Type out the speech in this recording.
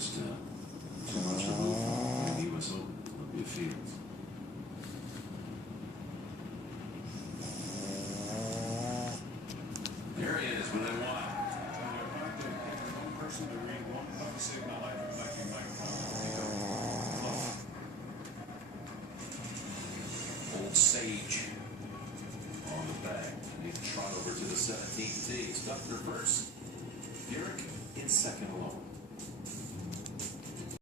noticed too much of movement in the U.S. Open. Olympia Fields. There he is with a one. One person to read one puck signal after collecting microphone. Old Sage on the bag. And he trot over to the 17th tee. Stuck in reverse. Furyk in second alone.